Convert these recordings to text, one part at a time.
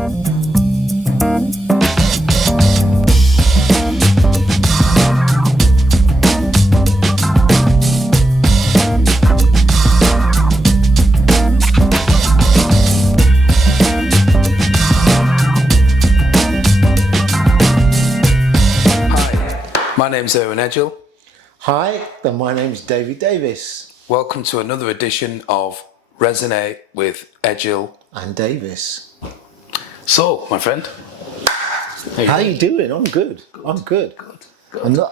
My name's Edgehill. Hi, and my name's Davis. Welcome to another edition of Resonate with Edgehill And Davis. So, my friend, How you doing? I'm good. Good.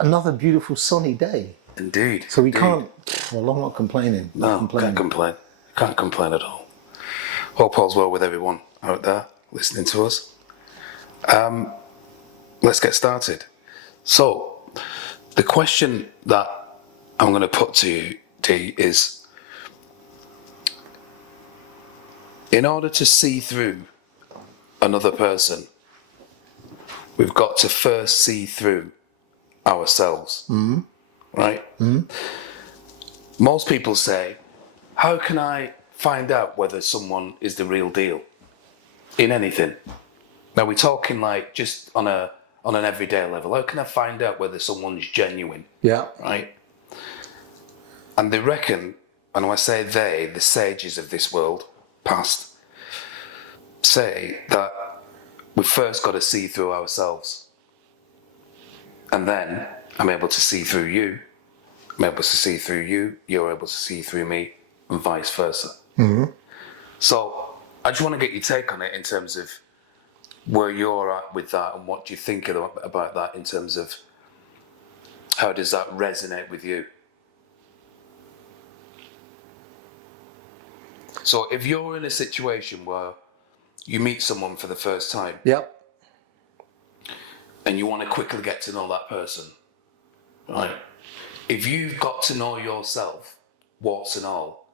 Another beautiful sunny day. Indeed. So we can't. Well, I'm not complaining. Can't complain. Can't complain at all. Hope all's well with everyone out there listening to us. Let's get started. So, the question that I'm going to put to you, D, is in order to see through another person, we've got to first see through ourselves. Mm-hmm. Right? Mm-hmm. Most people say, how can I find out whether someone is the real deal in anything? Now, we're talking like just on an everyday level. How can I find out whether someone's genuine? Yeah. Right? And they reckon, and when I say they, the sages of this world, past, say that we've first got to see through ourselves. And then I'm able to see through you. I'm able to see through you. You're able to see through me, and vice versa. Mm-hmm. So I just want to get your take on it in terms of where you're at with that, and what do you think about that in terms of how does that resonate with you? So if you're in a situation where you meet someone for the first time, Yep. and you want to quickly get to know that person, right? If you've got to know yourself, warts and all,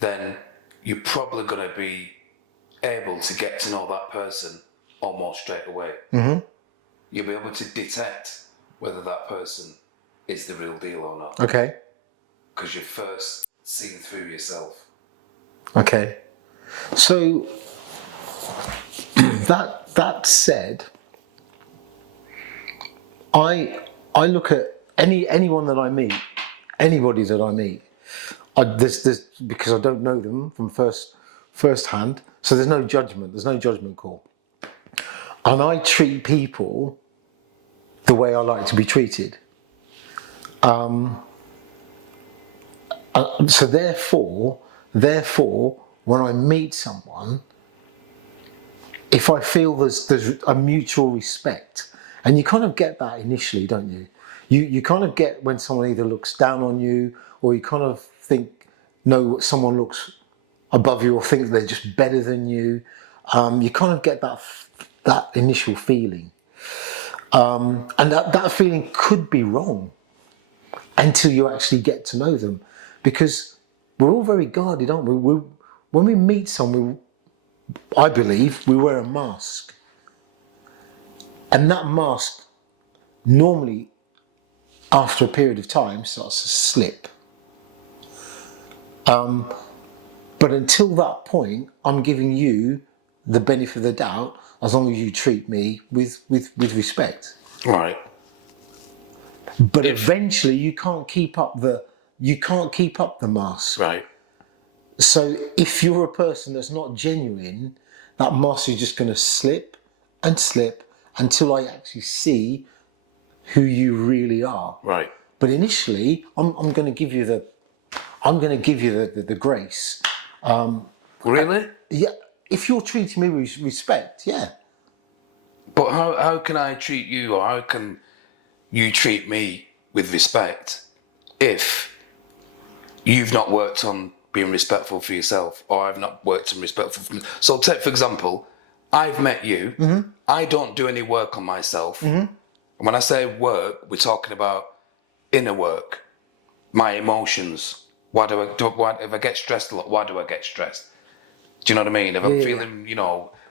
then you're probably going to be able to get to know that person almost straight away. Mm-hmm. You'll be able to detect whether that person is the real deal or not. Okay. Because you've first seen through yourself. Okay. So that said, I look at anyone that I meet, anybody that I meet, there's because I don't know them from first hand, so there's no judgment. There's no judgment call. And I treat people the way I like to be treated. So therefore, when I meet someone, if I feel there's a mutual respect, and you kind of get that initially, don't you? You kind of get when someone either looks down on you, or you kind of think, no, someone looks above you, or think they're just better than you. You kind of get that initial feeling. And that feeling could be wrong until you actually get to know them. Because we're all very guarded, aren't we? When we meet someone, I believe, we wear a mask. And that mask, normally, after a period of time, starts to slip. But until that point, I'm giving you the benefit of the doubt, as long as you treat me with respect. Right. But eventually, you can't keep up the mask. Right. So if you're a person that's not genuine, that mask is just going to slip and slip until I actually see who you really are. Right. But initially, I'm going to give you the grace. Really? Yeah. If you're treating me with respect, yeah. But how can I treat you, or how can you treat me with respect if you've not worked on being respectful for yourself, or I've not worked on respectful for me? So take, for example, I've met you, mm-hmm. I don't do any work on myself. Mm-hmm. And when I say work, we're talking about inner work, my emotions. If I get stressed a lot, why do I get stressed? Do you know what I mean? If I'm feeling,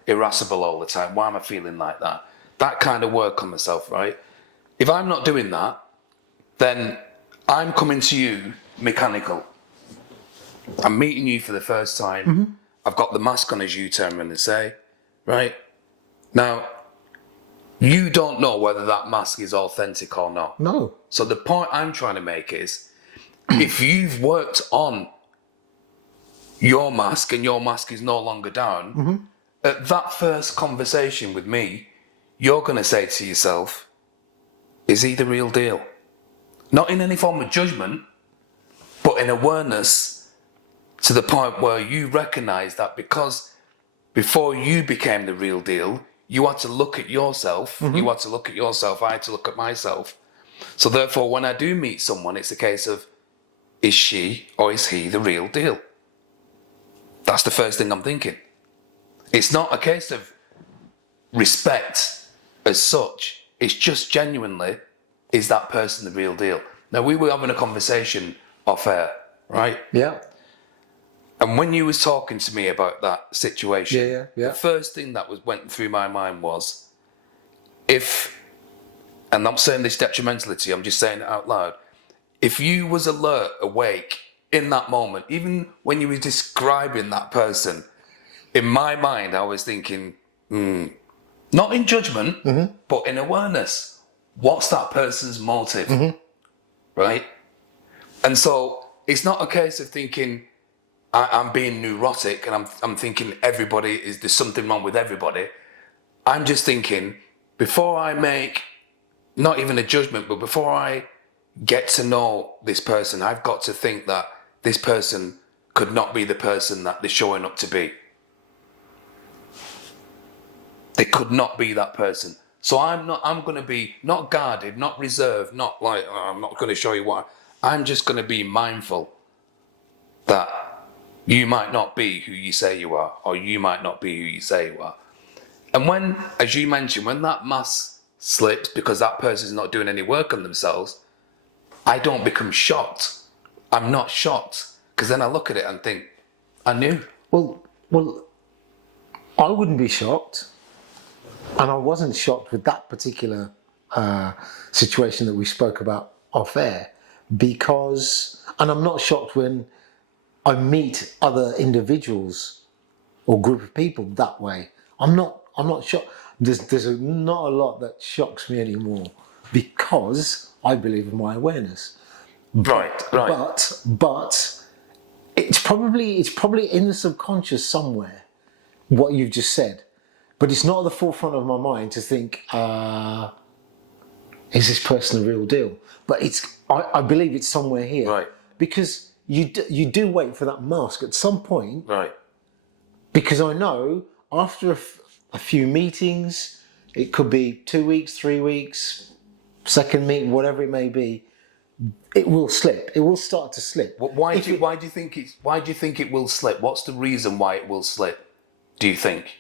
irascible all the time, why am I feeling like that? That kind of work on myself, right? If I'm not doing that, then I'm coming to you mechanical. I'm meeting you for the first time. Mm-hmm. I've got the mask on, as you turn around and say, right? Now, you don't know whether that mask is authentic or not. No. So the point I'm trying to make is, if you've worked on your mask and your mask is no longer down, at that first conversation with me, you're going to say to yourself, is he the real deal? Not in any form of judgment, but in awareness, to the point where you recognise that because before you became the real deal, you had to look at yourself, you had to look at yourself, I had to look at myself. So therefore, when I do meet someone, it's a case of, is she or is he the real deal? That's the first thing I'm thinking. It's not a case of respect as such. It's just genuinely, is that person the real deal? Now, we were having a conversation off air, right? Yeah. And when you was talking to me about that situation, Yeah. the first thing that went through my mind was, if, and I'm saying this detrimentally to you, I'm just saying it out loud, if you was alert, awake in that moment, even when you were describing that person, in my mind, I was thinking, not in judgment, but in awareness. What's that person's motive? Right? And so it's not a case of thinking I'm being neurotic and I'm thinking there's something wrong with everybody. I'm just thinking, before I make not even a judgment, but before I get to know this person, I've got to think that this person could not be the person that they're showing up to be. They could not be that person. So I'm going to be not guarded, not reserved, not like, oh, I'm not going to show you what. I'm just going to be mindful that you might not be who you say you are, or you might not be who you say you are. And when, as you mentioned, when that mask slips because that person's not doing any work on themselves, I don't become shocked. I'm not shocked, because then I look at it and think, I knew. Well, I wouldn't be shocked, and I wasn't shocked with that particular situation that we spoke about off air, because, and I'm not shocked when I meet other individuals or group of people that way. I'm not shocked. There's not a lot that shocks me anymore, because I believe in my awareness. Right. But it's probably in the subconscious somewhere what you've just said, but it's not at the forefront of my mind to think, is this person the real deal? But I believe it's somewhere here, Right. because you do wait for that mask at some point, Right. because I know after a few meetings, it could be 2 weeks, 3 weeks, second meeting, whatever it may be, it will slip. It will start to slip. Why do you think it will slip? What's the reason why it will slip? Do you think?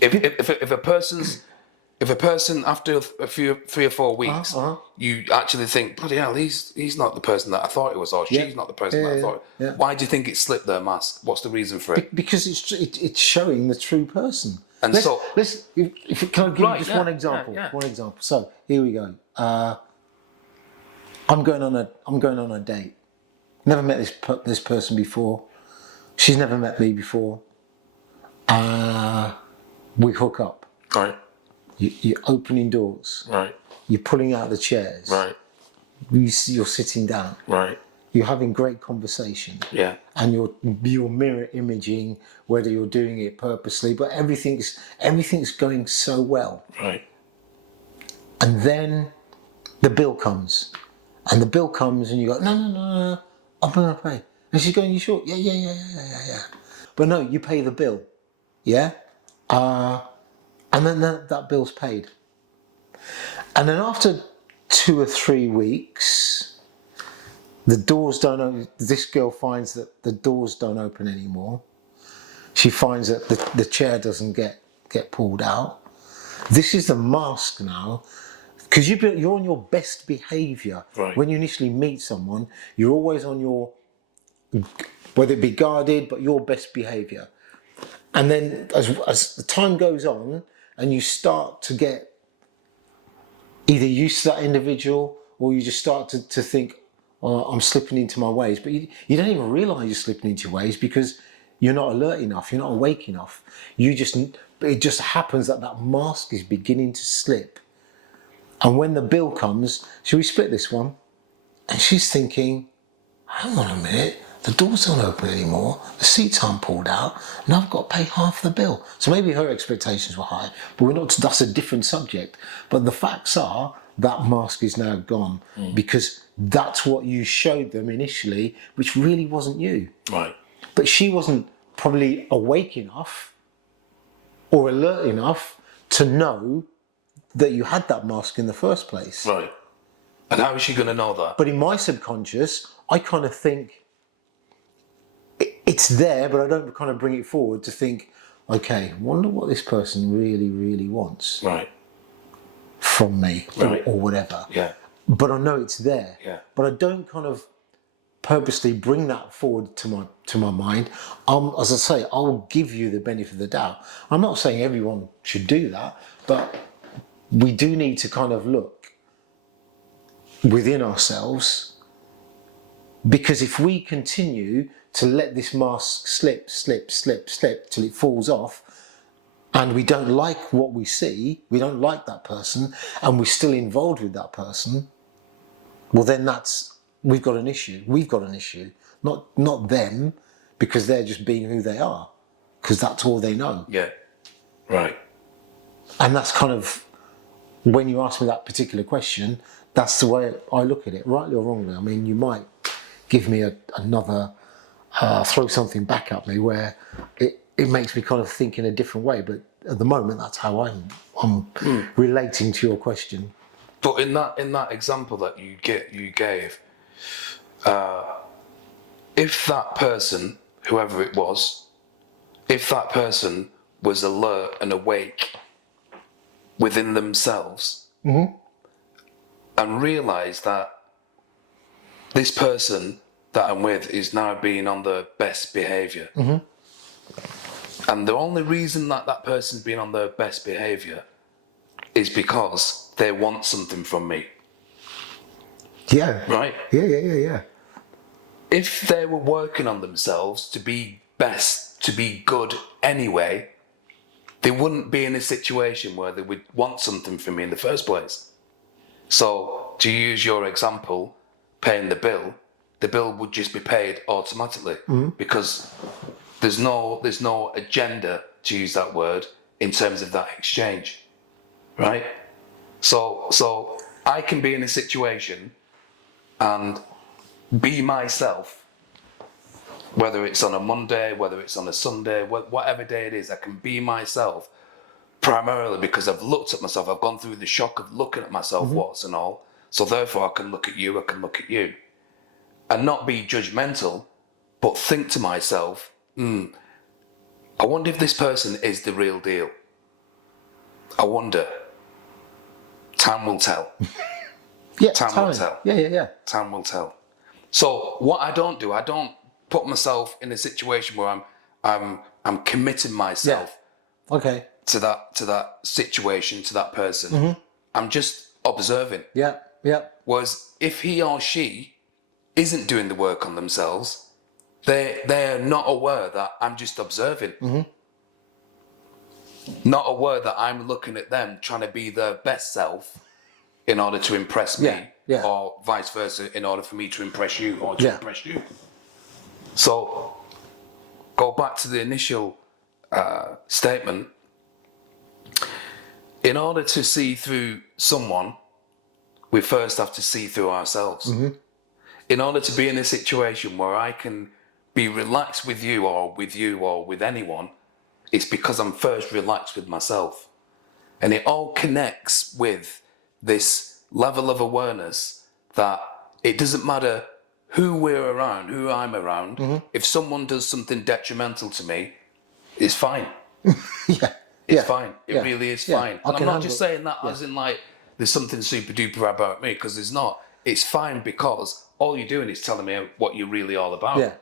If a person after a few 3 or 4 weeks, you actually think, bloody hell, he's not the person that I thought it was, or she's not the person that I thought. Yeah. Why do you think it slipped their mask? What's the reason for it? Because it's showing the true person. And can I give you just one example? Yeah. One example. So here we go. I'm going on a date. Never met this person before. She's never met me before. We hook up. Right. You're opening doors. Right. You're pulling out the chairs. Right. You're sitting down. Right. You're having great conversation. Yeah. And you're mirror imaging, whether you're doing it purposely, but everything's going so well. Right. And then the bill comes. And the bill comes and you go, no, I'm going to pay. And she's going, you sure? Yeah. But no, you pay the bill. Yeah? And then that bill's paid. And then after 2 or 3 weeks, the doors don't open. This girl finds that the doors don't open anymore. She finds that the chair doesn't get pulled out. This is the mask now. Because you're on your best behaviour. Right. When you initially meet someone, you're always on your, whether it be guarded, but your best behaviour. And then as the time goes on and you start to get either used to that individual, or you just start to think, oh, I'm slipping into my ways. But you don't even realise you're slipping into your ways, because you're not alert enough, you're not awake enough. It just happens that that mask is beginning to slip. And when the bill comes, should we split this one? And she's thinking, hang on a minute, the doors don't open anymore, the seats aren't pulled out, now I've got to pay half the bill. So maybe her expectations were high, but that's a different subject. But the facts are that mask is now gone because that's what you showed them initially, which really wasn't you. Right. But she wasn't probably awake enough or alert enough to know that you had that mask in the first place. Right. And how is she going to know that? But in my subconscious, I kind of think it's there, but I don't kind of bring it forward to think, okay, wonder what this person really, really wants Right. from me or whatever. Yeah. But I know it's there. Yeah. But I don't kind of purposely bring that forward to my mind. As I say, I'll give you the benefit of the doubt. I'm not saying everyone should do that, but we do need to kind of look within ourselves, because if we continue to let this mask slip till it falls off, and we don't like what we see, we don't like that person, and we're still involved with that person, well then we've got an issue. We've got an issue, not them, because they're just being who they are, because that's all they know. Yeah. Right. And that's kind of, when you ask me that particular question, that's the way I look at it, rightly or wrongly. I mean, you might give me another, throw something back at me where it makes me kind of think in a different way, but at the moment, that's how I'm relating to your question. But in that example that you gave, if that person, whoever it was, if that person was alert and awake within themselves and realised that this person that I'm with is now being on the best behaviour, and the only reason that person's being on their best behaviour is because they want something from me. Yeah. Right? Yeah. If they were working on themselves to be best, to be good anyway, they wouldn't be in a situation where they would want something from me in the first place. So, to use your example, paying the bill would just be paid automatically because there's no agenda, to use that word, in terms of that exchange, right? So I can be in a situation and be myself, whether it's on a Monday, whether it's on a Sunday, whatever day it is, I can be myself primarily because I've looked at myself, I've gone through the shock of looking at myself, what's and all, so therefore I can look at you, and not be judgmental, but think to myself, I wonder if this person is the real deal. I wonder. Time will tell. Yeah, Time will tell. Yeah. Time will tell. So what I don't do, I don't put myself in a situation where I'm committing myself Okay. to that situation, to that person. I'm just observing. Yeah. Whereas if he or she isn't doing the work on themselves, they're not aware that I'm just observing. Not aware that I'm looking at them trying to be their best self in order to impress me, or vice versa, in order for me to impress you or to impress you. So, go back to the initial statement. In order to see through someone, we first have to see through ourselves. In order to be in a situation where I can be relaxed with you or with anyone, it's because I'm first relaxed with myself. And it all connects with this level of awareness that it doesn't matter who we're around, who I'm around. If someone does something detrimental to me, it's fine. It's fine. It really is fine. And I'm not just saying that as in like there's something super duper about me, because there's not. It's fine because all you're doing is telling me what you're really all about. Yeah.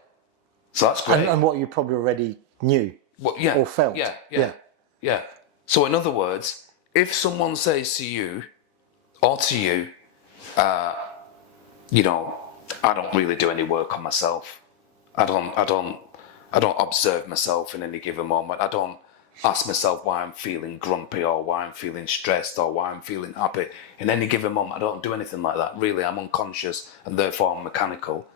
So that's great. And what you probably already knew or felt. Yeah. So in other words, if someone says to you or to you, I don't really do any work on myself. I don't I don't observe myself in any given moment. I don't ask myself why I'm feeling grumpy or why I'm feeling stressed or why I'm feeling happy. In any given moment, I don't do anything like that. Really, I'm unconscious and therefore I'm mechanical.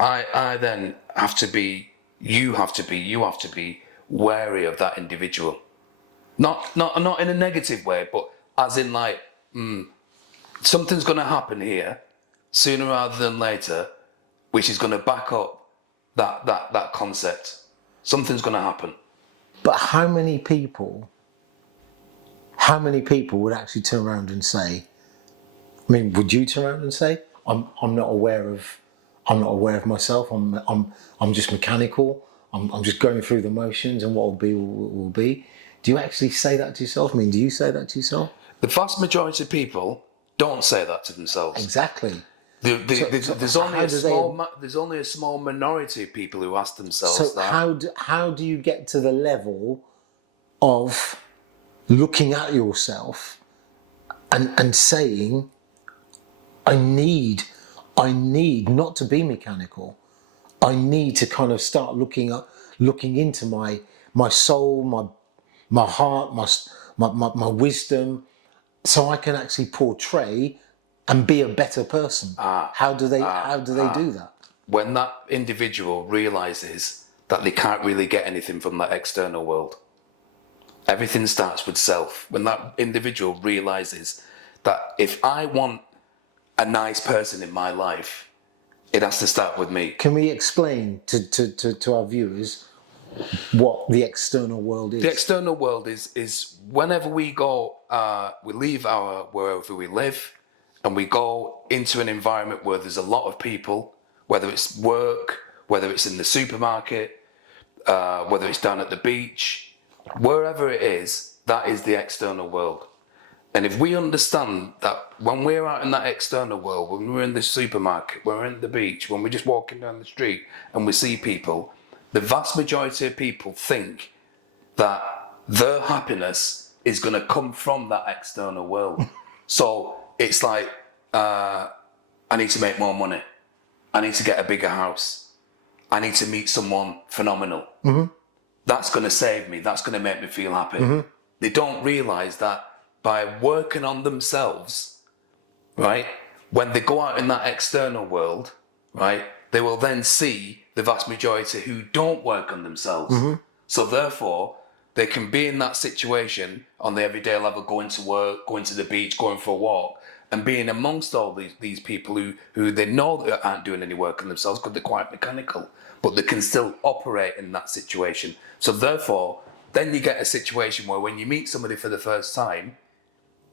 I then have to be, you have to be wary of that individual. Not in a negative way, but as in like, something's going to happen here sooner rather than later, which is going to back up that concept. Something's going to happen. But how many people would actually turn around and say, I mean, would you turn around and say, I'm not aware of myself, I'm just mechanical, I'm just going through the motions and what will be will be. Do you actually say that to yourself? I mean, do you say that to yourself? The vast majority of people don't say that to themselves. Exactly. There's only a small minority of people who ask themselves that. How do you get to the level of looking at yourself and saying, I need not to be mechanical. I need to kind of start looking into my soul, my heart, my wisdom, so I can actually portray and be a better person. How do they do that? When that individual realizes that they can't really get anything from that external world, everything starts with self. When that individual realizes that if I want a nice person in my life, it has to start with me. Can we explain to our viewers what the external world is? The external world is whenever we go, we leave wherever we live, and we go into an environment where there's a lot of people, whether it's work, whether it's in the supermarket, whether it's down at the beach, wherever it is, that is the external world. And if we understand that when we're out in that external world, when we're in the supermarket, when we're in the beach, when we're just walking down the street and we see people, the vast majority of people think that their happiness is going to come from that external world. So it's like, I need to make more money. I need to get a bigger house. I need to meet someone phenomenal. Mm-hmm. That's going to save me. That's going to make me feel happy. Mm-hmm. They don't realize that by working on themselves, right, when they go out in that external world, right, they will then see the vast majority who don't work on themselves. Mm-hmm. So therefore, they can be in that situation on the everyday level, going to work, going to the beach, going for a walk, and being amongst all these people who they know that aren't doing any work on themselves because they're quite mechanical, but they can still operate in that situation. So therefore, then you get a situation where when you meet somebody for the first time,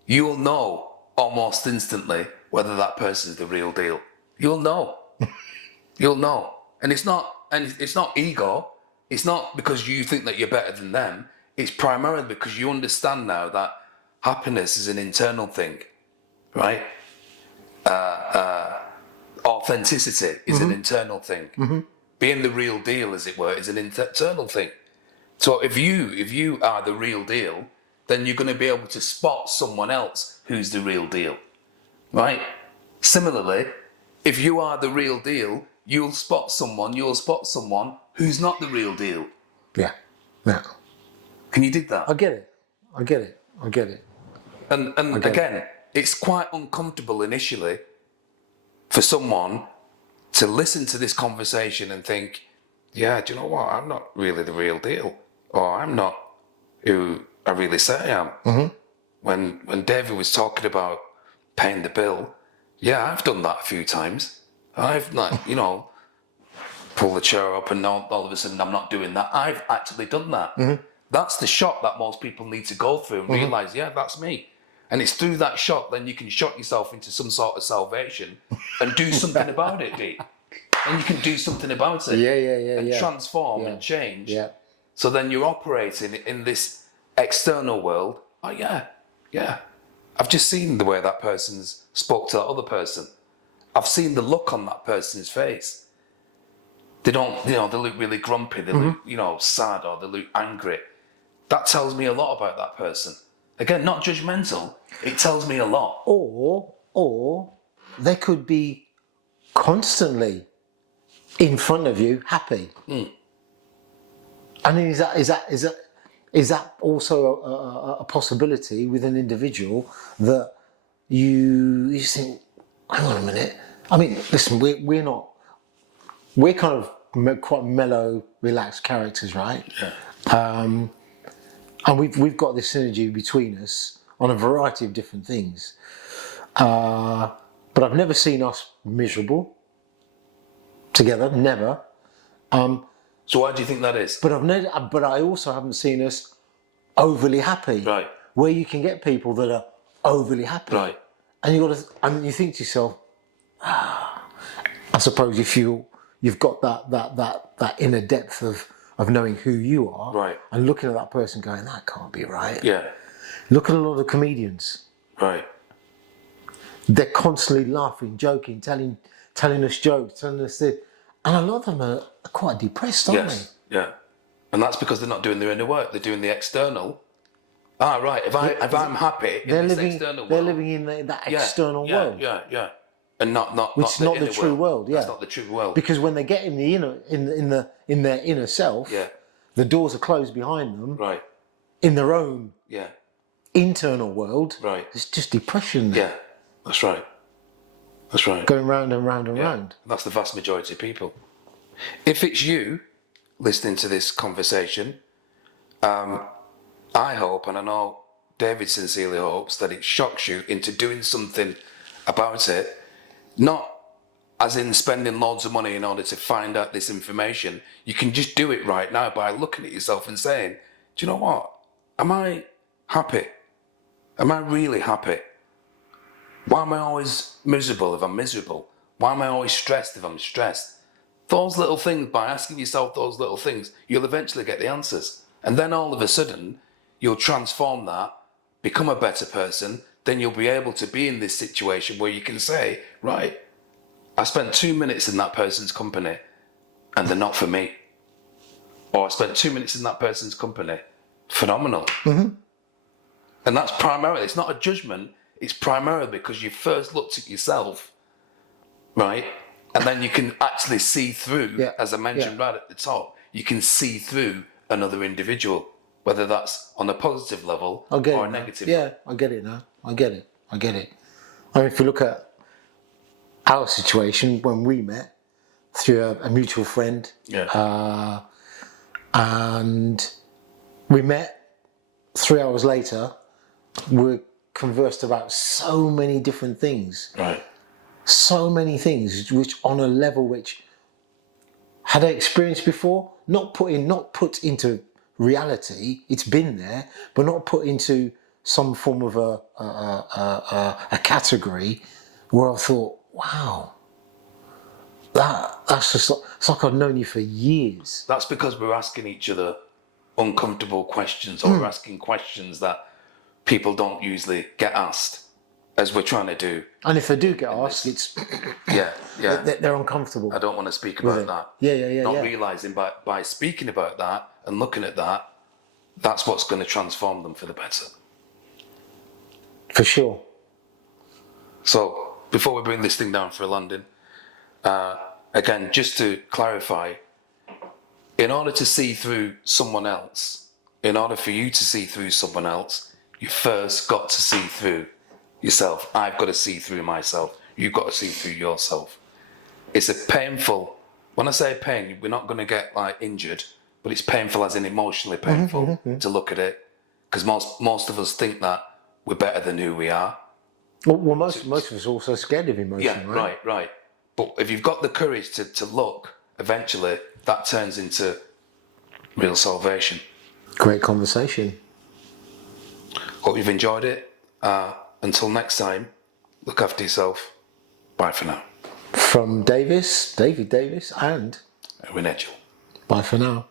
you'll know almost instantly whether that person's the real deal. You'll know. You'll know. And it's not ego. It's not because you think that you're better than them. It's primarily because you understand now that happiness is an internal thing, right? Authenticity is an internal thing. Mm-hmm. Being the real deal, as it were, is an internal thing. So if you are the real deal, then you're going to be able to spot someone else who's the real deal, right? Similarly, if you are the real deal, you'll spot someone who's not the real deal. Yeah. Can you dig that? I get it. And again, it's quite uncomfortable initially for someone to listen to this conversation and think, yeah, do you know what? I'm not really the real deal. Or I'm not who I really say I am. Mm-hmm. When David was talking about paying the bill, yeah, I've done that a few times. I've pulled the chair up and all of a sudden I'm not doing that. I've actually done that. Mm-hmm. That's the shock that most people need to go through and realise, yeah, that's me. And it's through that shock then you can shock yourself into some sort of salvation and do something about it, Pete. And you can do something about it. And transform and change. Yeah. So then you're operating in this external world. Oh, yeah. I've just seen the way that person's spoke to that other person. I've seen the look on that person's face. They don't, they look really grumpy. They look, sad, or they look angry. That tells me a lot about that person. Again, not judgmental. It tells me a lot. Or they could be constantly in front of you happy. I mean, is that also a possibility with an individual that you think, hang on a minute. I mean, listen, we're kind of quite mellow, relaxed characters, right? Yeah. And we've got this synergy between us on a variety of different things. But I've never seen us miserable together, never. So why do you think that is? But I also haven't seen us overly happy. Right. Where you can get people that are overly happy. Right. And you think to yourself, I suppose if you've got that inner depth of knowing who you are, Right. and looking at that person going, that can't be right. Yeah. Look at a lot of comedians. Right. They're constantly laughing, joking, telling us jokes, telling us this. And a lot of them are quite depressed, aren't Yes. Yeah. And that's because they're not doing their inner work. They're doing the external. Ah, right. If I'm happy in this external world, they're living in that external world. Yeah. And not Which is not the true world. Yeah. That's not the true world. Because when they get in the inner, in their inner self, Yeah. the doors are closed behind them. Right. In their own Yeah. internal world, Right. it's just depression there. Yeah. That's right. That's right. Going round and round and round. That's the vast majority of people. If it's you listening to this conversation, I hope, and I know David sincerely hopes, that it shocks you into doing something about it. Not as in spending loads of money in order to find out this information. You can just do it right now by looking at yourself and saying, do you know what? Am I happy? Am I really happy? Why am I always miserable if I'm miserable? Why am I always stressed if I'm stressed? Those little things, by asking yourself those little things, you'll eventually get the answers. And then all of a sudden, you'll transform that, become a better person, then you'll be able to be in this situation where you can say, right, I spent 2 minutes in that person's company and they're not for me. Or I spent 2 minutes in that person's company. Phenomenal. Mm-hmm. And that's primarily, it's not a judgment, it's primarily because you first looked at yourself, right? And then you can actually see through, as I mentioned right at the top, you can see through another individual, whether that's on a positive level or a negative level. Yeah, I get it now. I get it. I mean, if you look at our situation when we met through a mutual friend, and we met 3 hours later, we conversed about so many different things. Right. So many things, which on a level which had I experienced before, not put into reality. It's been there, but not put into some form of a category where I thought, wow, that's just it's like I've known you for years. That's because we're asking each other uncomfortable questions, or we're asking questions that people don't usually get asked, as we're trying to do. And if they do get asked, it's they're uncomfortable. I don't want to speak about that. Yeah. Not realising by speaking about that and looking at that, that's what's going to transform them for the better. For sure. So, before we bring this thing down for a landing, again, just to clarify, in order to see through someone else, in order for you to see through someone else, you first got to see through yourself. I've got to see through myself. You've got to see through yourself. It's a painful, when I say pain, we're not going to get like injured, but it's painful as in emotionally painful to look at it, because most of us think that we're better than who we are. Well, most of us are also scared of emotion, Yeah, right. But if you've got the courage to look, eventually that turns into real salvation. Great conversation. Hope you've enjoyed it. Until next time, look after yourself. Bye for now. From David Davis, and Edgehill. bye for now.